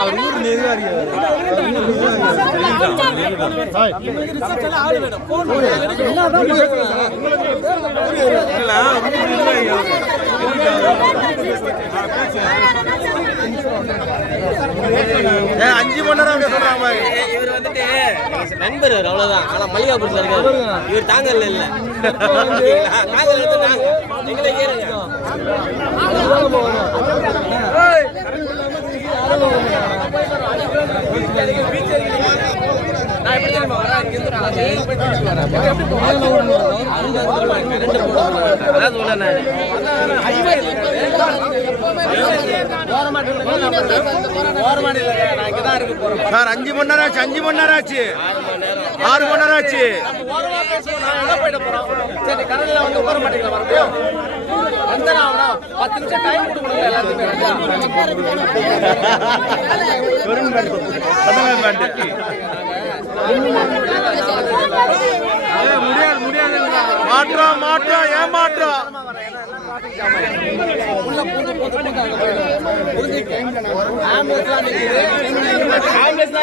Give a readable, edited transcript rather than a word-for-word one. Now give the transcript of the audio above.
அவர் ஊர் நெருங்காரியா அஞ்சு மணி நேரம் சொல்றாங்க. இவர் வந்துட்டு நண்பர் அவ்வளவுதான். ஆனா மல்லிகாபுரத்துல இருக்காரு. இவர் தாங்கல்ல இல்ல தாங்கல் எடுத்துட்டாங்க. நீங்களே கேளுங்க. நான் எப்படி தெரியுமா வரேன்? அதான் சொல்ல சார் 5 மணி நேரம் ஆச்சு. 5 மணி நேரம் ஆச்சு. 6 மணி நேரம் ஆச்சு. சரி கடல்ல வந்து உட்கார மாட்டீங்களா? வரணும் 10 நிமிஷம் டைம் கொடுக்கணும் எல்லாத்துக்கும். முடியாது மாற்றம் ஏமாற்றம். ஆம்புலன்ஸ்